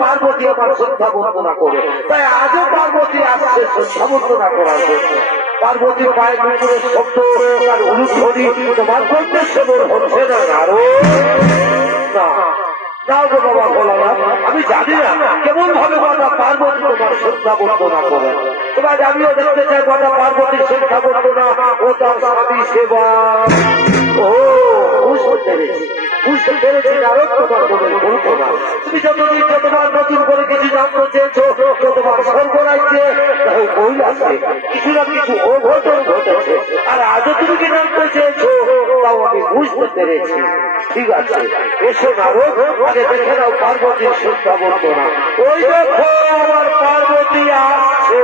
পার্বতী আমার শ্রদ্ধা বন্দনা করে, তাই আজও পার্বতী আসছে শ্রদ্ধা বন্দনা করার জন্য। পার্বতীর পায়ের নুপুরের শব্দ আর অনুধ্বনি তোমার করতে সেবর হচ্ছে না আরো না। যাও গো বাবা ভোলানাথ, আমি জানি না কেমন ভাবে বাবা পার্বতী তোমার শ্রদ্ধা বন্দনা করে। তোমার আমিও দেখতে চাই বাবা পার্বতীর শ্রদ্ধা বন্দনা ও তার স্বামী সেবা। ও বুঝতে পেরেছি, বুঝতে পেরেছি। আরো তোমার মনে বলতো না, তুমি যতদিন যতবার নতুন করে কিছু জানতে চেয়েছো, তোমার স্বর্গরাজ্যে কৈলাসে কিছু না কিছু অঘটন ঘটেছে, আর আজও তুমি কি জানতে চেয়েছো, তাও আমি বুঝতে পেরেছি। ঠিক আছে, এসো নারদ, আগে দেখে নাও পার্বতীর শ্রদ্ধা বন্দনা। ওই দেখো আমার পার্বতী আসছে।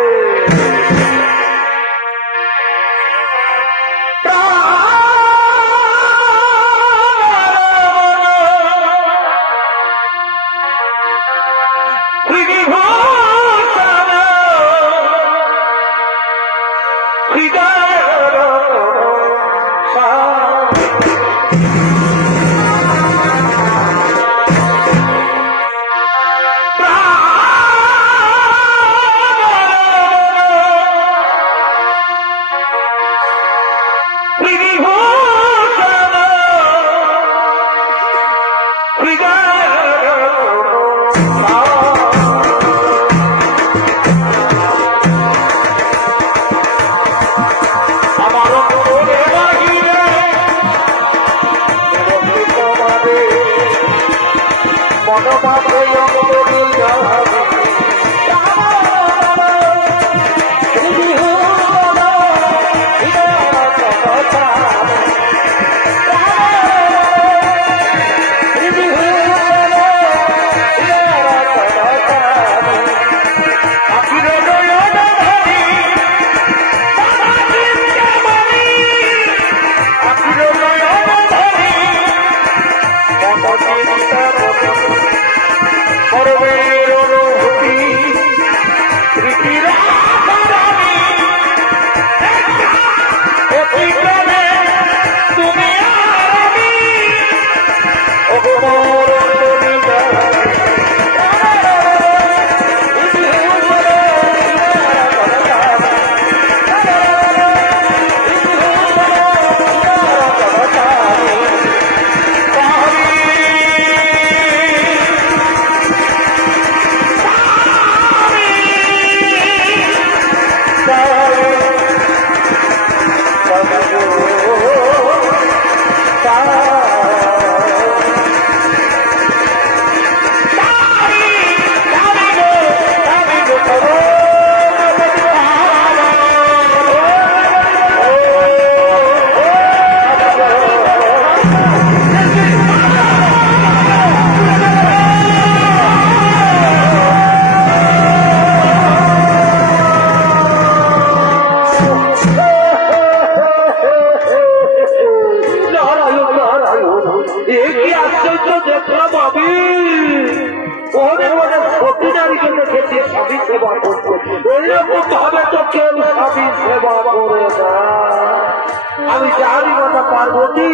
আমি জানি কথা পার্বতী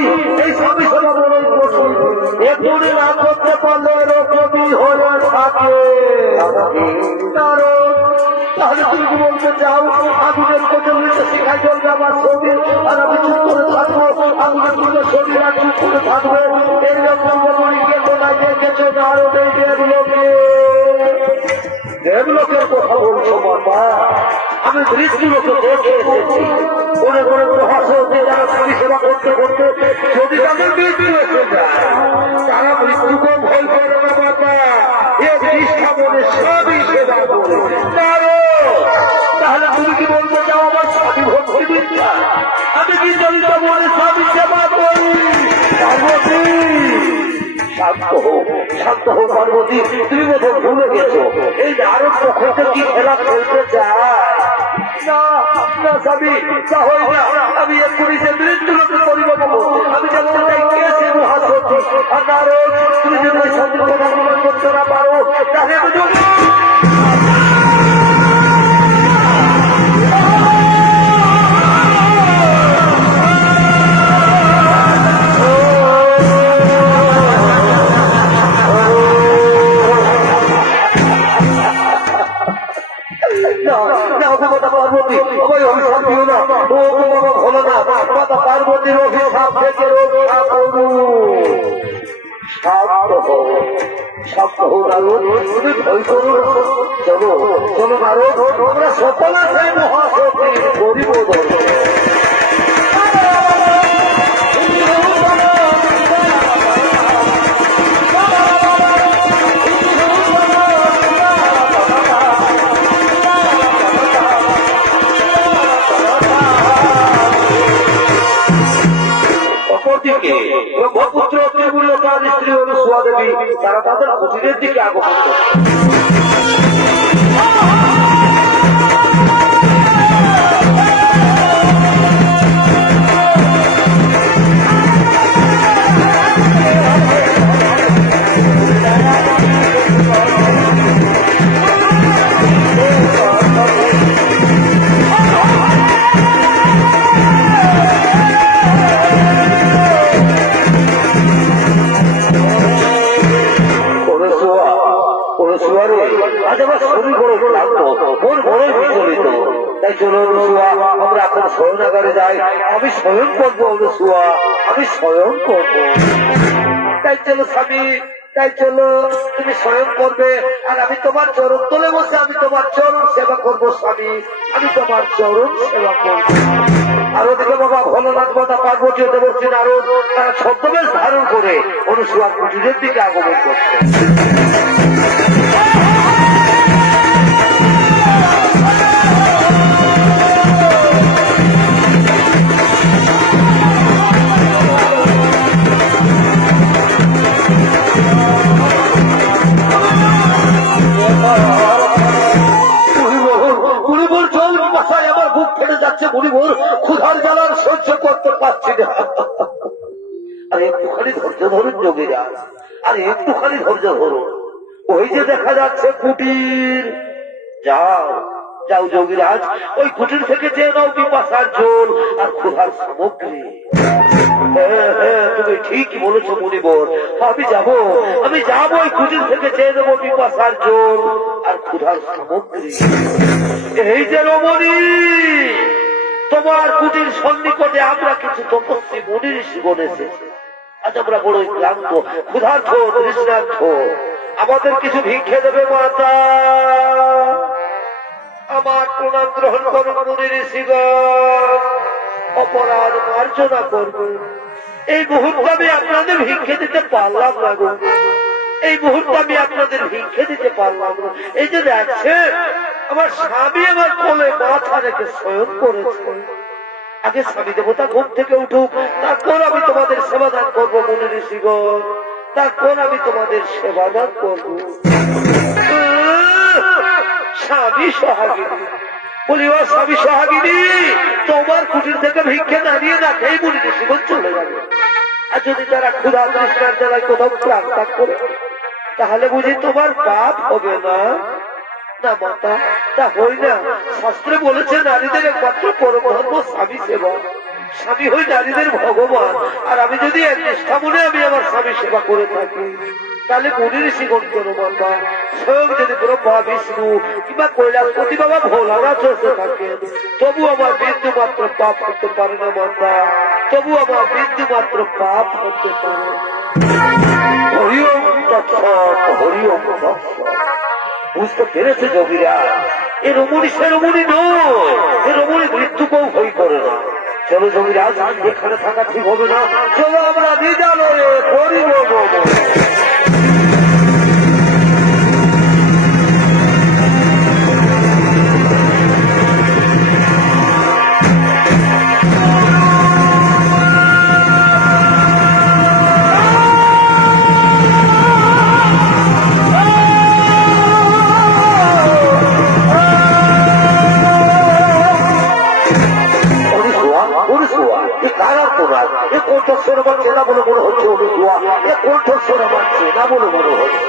এই স্বামী সেবা বড় কঠিন, এখনই না করতে পারলে এরকমই হয়ে থাকে। তাহলে তুমি কি বলতে চাও আগুনের কোটে উঠে শিখাই চলবে আমার শরীর, আর আমি চুপ করে থাকবো, আগুনের কোটে শরীর আর চুপ করে থাকবো? এইরকম মরিকে কোথায় দেখেছো আরো দেবলোকের কথা বলছো বাবা? আমি মৃত্যুলোকে দেখে এসেছি, মনে করে হাসে যারা স্বামী সেবা করতে করতে যদি তাদের মৃত্যু এসে যায়, তারা মৃত্যুকে ভয় করে না বাবা, এ নিষ্ঠা বলে স্বামী সেবা করে। তাহলে তুমি কি বলতে চাও আমার স্বামী ভক্তি বিদ্যা? আমি কি জড়িত বলে স্বামী সেবা করি? পার্বতী শান্ত হো পার্বতী, তুমি বোধহয় ভুলে গেছো এই নারদ পক্ষে কি খেলা খেলতে চায় না। না স্বামী, তা হয় না। আমি এক্ষুনি সে মৃত্যুলোকে পরিবর্তন করবো। আমি জানতে চাই কে সে মহাসতী। আর নারদ, তুমি যদি ওই সত্যি কথা করতে না পারো তাহলে সপ্তাহ নারদ তুমি ভয় করো না। চলো চলো নারদ, আমরা সকলে সেই মহাশক্তির করিব দর্শন। অপরদিকে ব্রহ্মপুত্র ত্রিপুরা তার স্ত্রী অনুসুয়া দেবী তারা তাদের কুটিরের দিকে আগমন করছে। তাই চলো অনুসুয়া, আমরা এখন শয়নাগারে যাই। আমি স্বয়ং করবো অনুসুয়া, আমি স্বয়ং করবো। তাই চলো স্বামী, তাই চলো তুমি স্বয়ং করবে, আর আমি তোমার চরণ তলে বসে আমি তোমার চরণ সেবা করবো স্বামী, আমি তোমার চরণ সেবা করবো। আর ওদিকে বাবা ভোলানাথ মাতা পার্বতী দেবশ্রী নারদ তারা ছদ্মবেশ ধারণ করে অনুসুয়ার কুটিরের দিকে আগমন করছে। ক্ষুধার জ্বালার সহ্য করতে পারছি না। আর একটুখানি ধৈর্য ধরুন যোগীরা, আর একটুখানি ধৈর্য ধরুন। ওই যে দেখা যাচ্ছে কুটির, যাও যাও যোগীরাজ, ওই কুটির থেকে যে নাও পিপাসার জল আর ক্ষুধার সামগ্রী। হ্যাঁ হ্যাঁ তুমি ঠিকই বলেছো মুনিবর, আমি যাবো ওই কুটির থেকে চেয়ে দেবো পিপাসার জল আর ক্ষুধার সামগ্রী। এই যে রমণী, তোমার কুটির সন্নিকটে আমরা কিছু তপস্বী মুনি ঋষিগণ এসেছি। আজ আমরা বড়ই ক্লান্ত, ক্ষুধার্থ, তৃষ্ণার্থ, আমাদের কিছু ভিক্ষে দেবে মাতা? আমার প্রণাম গ্রহণ করুন মুনি ঋষিগণ, অপরাধ মার্জনা করবো। এই মুহূর্তে আমি আপনাদের ভিক্ষে দিতে পারলাম না গো, এই মুহূর্তে আমি আপনাদের ভিক্ষে দিতে পারলাম না। এই যে দেখছেন আমার স্বামী আমার কোলে মাথা রেখে শয়ন করেছে। আগে স্বামী দেবতা ঘুম থেকে উঠুক, তারপর আমি তোমাদের সেবাদান করবো মুনি ঋষিগণ, তারপর আমি তোমাদের সেবাদান করবো। স্বামী সোহাগিনী বলি, ও স্বামী সোহাগিনী, তোমার কুটির থেকে ভিক্ষে দাঁড়িয়ে না খেয়ে মুনি ঋষিগণ চলে যাবে। আর যদি তারা ক্ষুধা তৃষ্ণার জ্বালায় কোথাও প্রাণ ত্যাগ করে, তাহলে বুঝি তোমার পাপ হবে না? না মাতা, তা হই না। শাস্ত্রে বলেছে নারীদের একমাত্র পরম ধর্ম স্বামী সেবা, স্বামী হই নারীদের ভগবান। আর আমি যদি এক নিষ্ঠা মনে আমি আমার স্বামী সেবা করে থাকি, তাহলে মুনি ঋষিগণ কেন মাতা, স্বয়ং যদি ব্রহ্মা বিষ্ণু কিংবা কৈলাসপতি বাবা ভোলানাথ এসে থাকেন, তবু আমার বিন্দু মাত্র পাপ করতে পারে না মাতা, তবু আমার বিন্দু মাত্র পাপ করতে পারে। হরি ওম তৎসৎ, হরি ওম তৎসৎ। বুঝতে পেরেছে যোগীরা, এ রমণী সে রমণী নয়, এ রমণী মৃত্যুকেও ভয় করে না। চলো যোগীরাজ, এখানে থাকা ঠিক হবে না, চলো আমরা বিদ্যালয়ে করিব। কণ্ঠস্বর আমার চেনা বলে মনে হচ্ছে অনুসুয়া, এ কণ্ঠস্বর আমার চেনা বলে মনে হচ্ছে।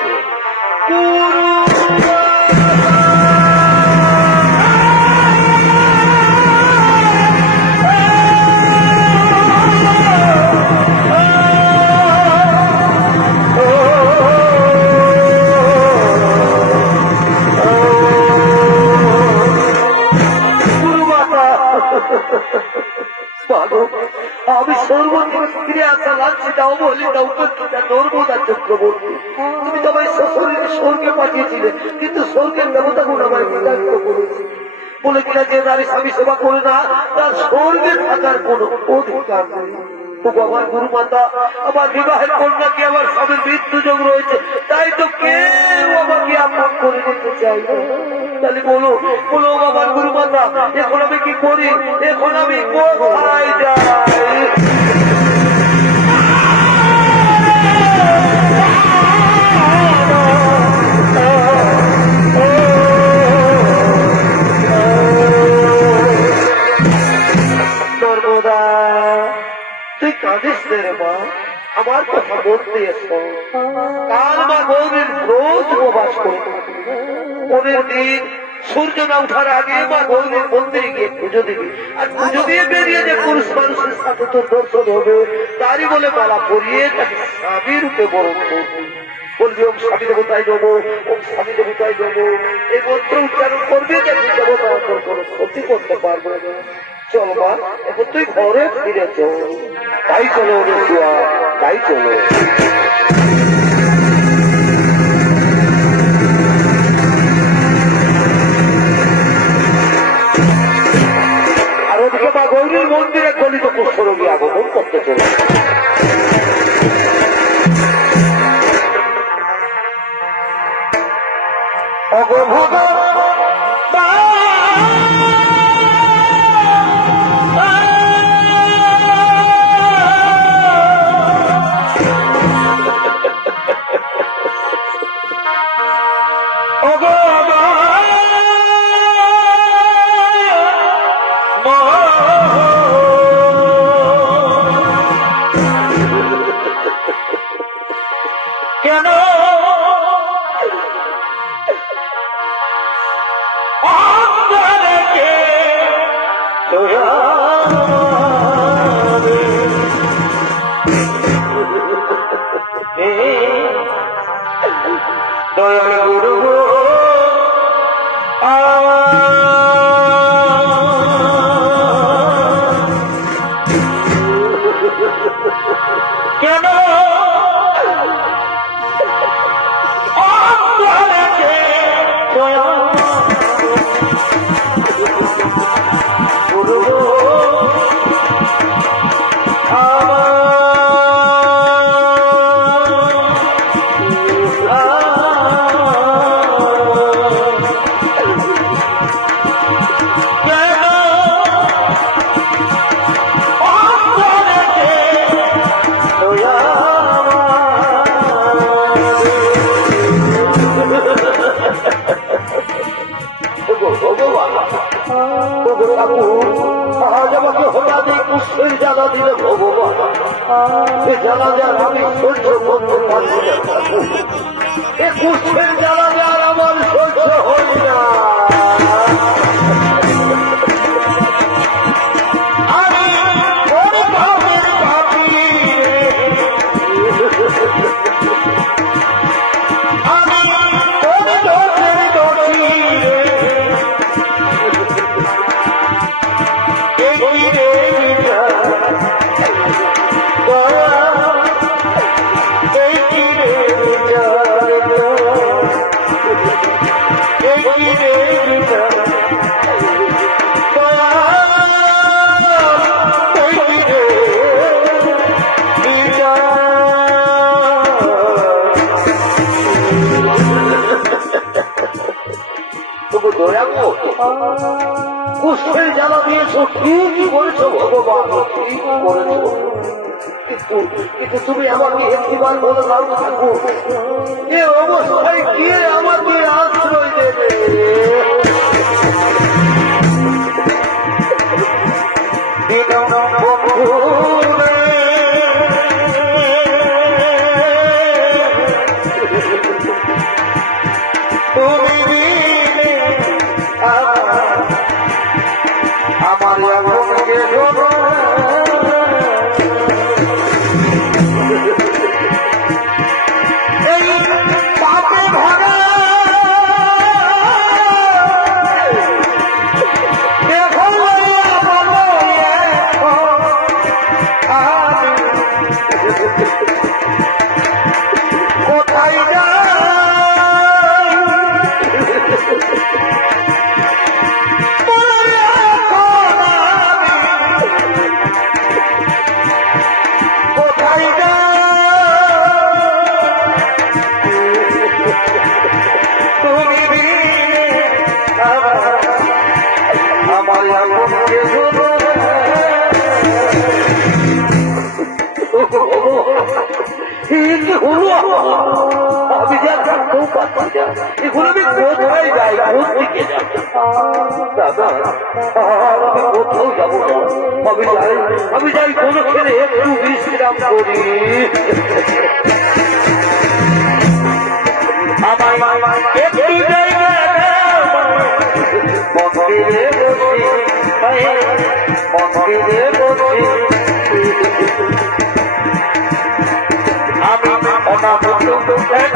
আমি সর্বদিকে ফিরে আসা লাঞ্ছিতা অবহেলিতা উপেক্ষিতা নর্মদা দেবতা চক্রবর্তী, তুমি তো আমায় স্বর্গে পাঠিয়েছিলে, কিন্তু স্বর্গের দেবতা গুণ আমায় বিতাড়িত করেছে। বলে কিনা যে নারী স্বামী সেবা করে না তার স্বর্গে থাকার কোন অধিকার নেই। আমার গুরু মাতা, আমার বিবাহের কন্যাকে আমার স্বামীর মৃত্যু যোগ রয়েছে, তাই তো কেউ আমাকে আপন করে নিতে চাই না। তাহলে বলো বলো আমার গুরু মাতা, এখন আমি কি করি? এখন আমি কোথায় যাই? তুই কাঁদিস রে মা, আমার কথা বলতে এসো। কাল মা গৌরীর রোজ উপবাস করে, পরের দিন সূর্য না উঠার আগে মা গৌরীর মন্দিরে গিয়ে পুজো দিবি, আর পুজো দিয়ে বেরিয়ে যে পুরুষ মানুষের সাথে তোর দর্শন হবে তারই বলে মালা পরিয়ে তাকে স্বামী রূপে বরণ করবি। বলবি ওম স্বামী দেবতায় দেবো, ওম স্বামী দেবতায় দেবো, এই মন্ত্র উচ্চারণ করবি, দেখবি দেবতা তোর কোনো ক্ষতি করতে পারবে না। চল মা, এখন তুই ঘরে ফিরে চল। তাই চলো অনুসুয়া, তাই চলো। আর ওদিকে মা গৌরীর মন্দিরে গলিত কুষ্ঠরোগী আগমন করতে চলে। কুষ্ঠের জ্বালা দিয়েছ, ঠিকই বলেছ ভগবান, ঠিকই বলেছ, কিন্তু তুমি আমাকে একটিবার বলে দাও ঠাকুর, এ অবস্থায় কে আমাকে আশ্রয় দেবে? আমি যা জানতেও পারছি না এগুলো আমি কোথায় যাই কোন দিকে যাবো দাদা আমি কোথাও যাবো না আমি যাই কোনোখানে একটু বিশ্রাম করি একটু জায়গা মন্দিরে বসি মন্দিরে বসি আমি অনাথ আমি অনাথ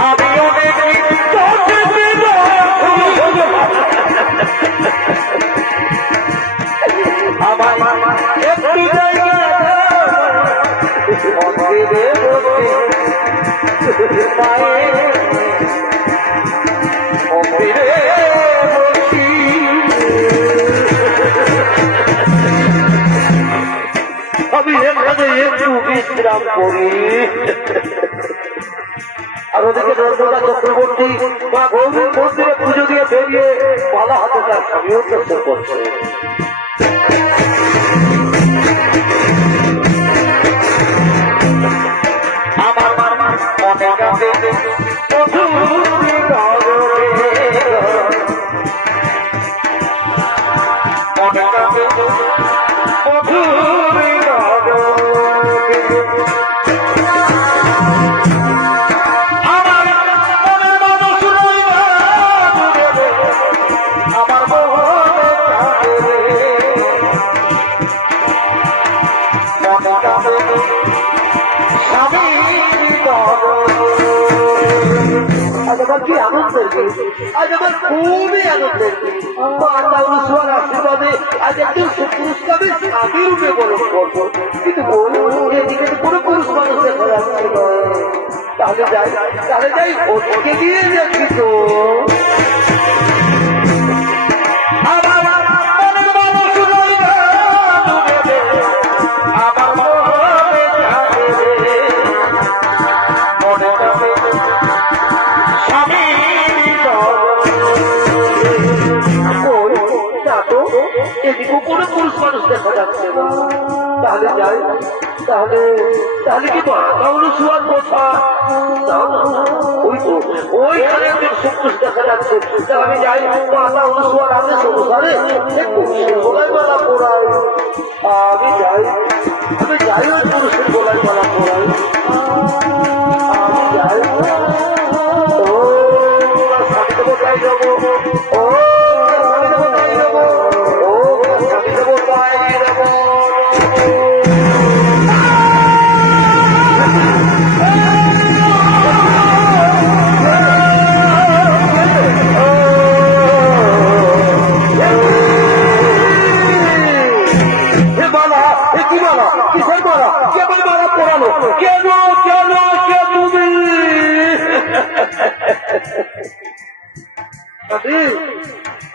আমি অনেক আমার একটু জায়গা মন্দিরে বসি মন্দিরে বসি আমি এখানে একটু বিশ্রাম করি আর ওদিকে নর্মদা চক্রবর্তী বা গৌরীর মন্দিরে পুজো দিয়ে বেরিয়ে পালা হাতে তার স্বামীও চেষ্টা করছে আমার মনে কাছে কি আনন্দের আজ আমার খুবই আনন্দের আশীর্বাদে আজ একজন পুরস্কারে স্বামী রূপে বরণ করবো কিন্তু এদিকে কোনো পুরুষ মানুষ দেখা যাচ্ছে তাহলে যাই ওদিকে দিয়ে যাচ্ছি তো এদিকেও কোনো পুরুষ মানুষ দেখা যাচ্ছে না তাহলে যাই তাহলে কি মাথা অনুসুয়ার কথা ওই তো ওইখানে পুরুষ দেখা যাচ্ছে আমি যাই মাথা অনুসুয়ার আদেশ অনুসারে গোলায় মালা পড়াই আমি যাই ওই পুরুষের গোলায় মালা পড়াই আমি যাই ও স্বামী দেবতায় যাবো ও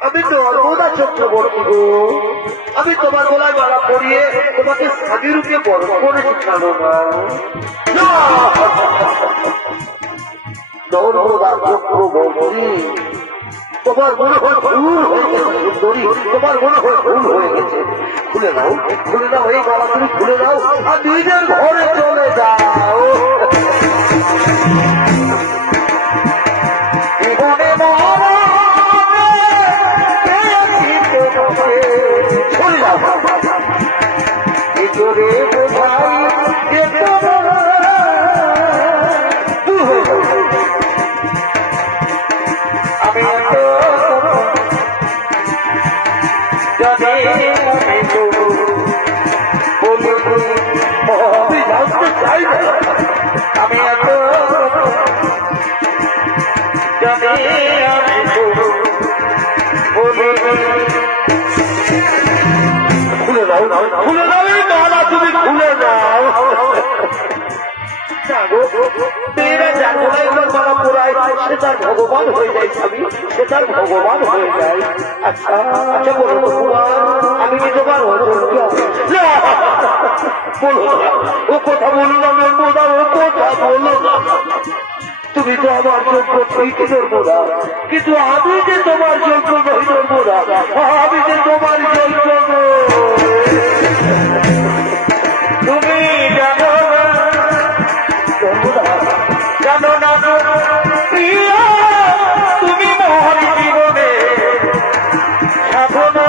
আমি নর্মদা চক্রবর্তী গো আমি তোমার গলায় মালা পরিয়ে তোমাকে স্বামী রূপে বরণ করেছি জানো না নর্মদা চক্রবর্তী তোমার মনে হয় ভুল হয়ে গেছে সুন্দরী তোমার মনে হয় ভুল হয়ে গেছে খুলে দাও এই মালা তুমি খুলে দাও আর নিজের ঘরে চলে যাও জীবনে চলে যাও ভিতরে বোঝাই আমি জানতে চাই না আমি এত খুলে দাও এই মালা তুমি খুলে দাও মেয়েরা জাগোলাই মালা পোড়ায় সে তার ভগবান হয়ে যায় স্বামী সে তার ভগবান হয়ে যায় আচ্ছা বলো তো আমি কি তোমার বলো ও কথা বলো না ও কথা বলো না তুমি তুমি তো আমার যোগ্য ঠিকই ধরবো না, কিন্তু আমি যে তোমার যোগ্য নই ধরবো না, আমি যে তোমার যোগ্য তুমি জানো জানো না প্রিয়া, তুমি মোহর জীবনে সাধনা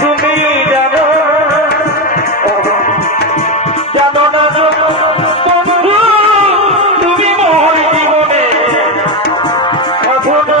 তুমি জানো জানো না বন্ধু, তুমি মোহর জীবনে সাধনা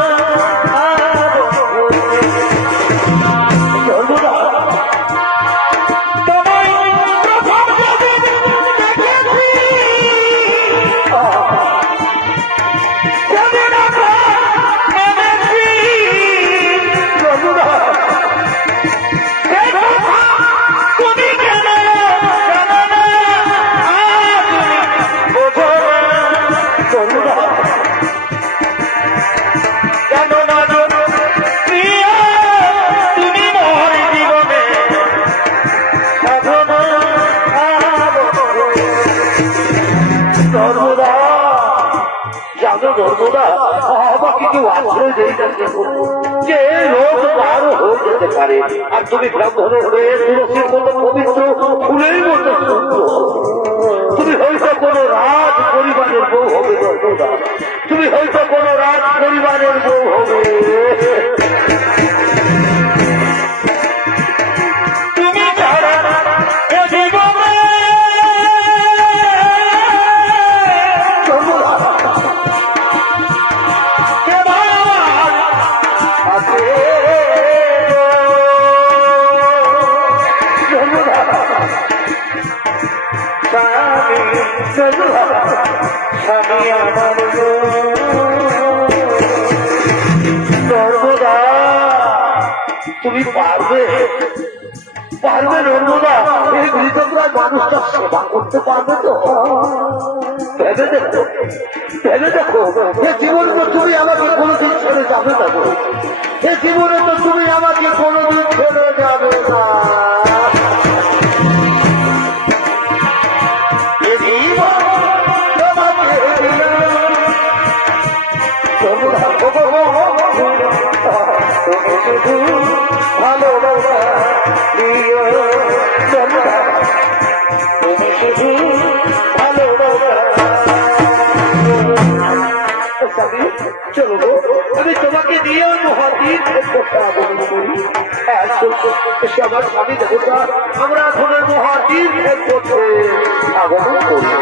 আমাকে কেউ আশ্রয় দিয়ে যাচ্ছে যে রোগ কারো হয়ে যেতে পারে, আর তুমি ব্রাহ্মণ হয়ে তুলসীর মতো পবিত্র ফুলের মতো সুন্দর, তুমি হয়তো কোনো রাজ পরিবারের বউ হবে না, তুমি হয়তো কোনো রাজ পরিবারের বউ হবে, তুমি ছাড়া এ জীবনে সর্বদা তুমি পারবে পারবে নর্মদা, এই মৃতপ্রায় মানুষটা সেবা করতে পারবে তো? ভেবে দেখো ভেবে দেখো, এ জীবন তো তুমি আমাকে কোনোদিন ছেড়ে যাবে না, এ জীবনে তো তুমি আমাকে কোনোদিন ছেড়ে যাবে না, ভালোবাসা দিও তুমি শুধু ভালোবাসা। চলো গো, আমি তোমাকে নিয়ে মহাতীর করতে আগমন করি, আমার স্বামী দেবতা আমরা এখন মহাতীর করতে আগমন করি।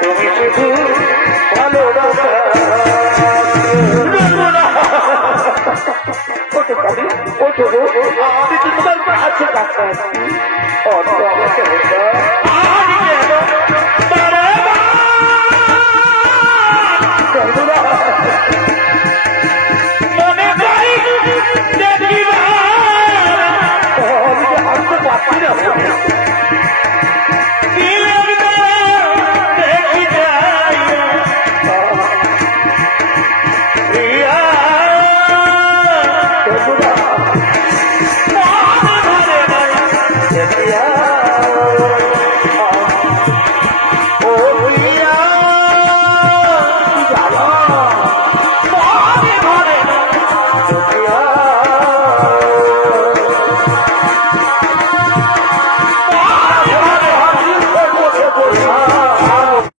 তুমি শুধু ভালোবাসা আমি তো তোমার কাছে কাছে হাসতে পারছি না, Yeah.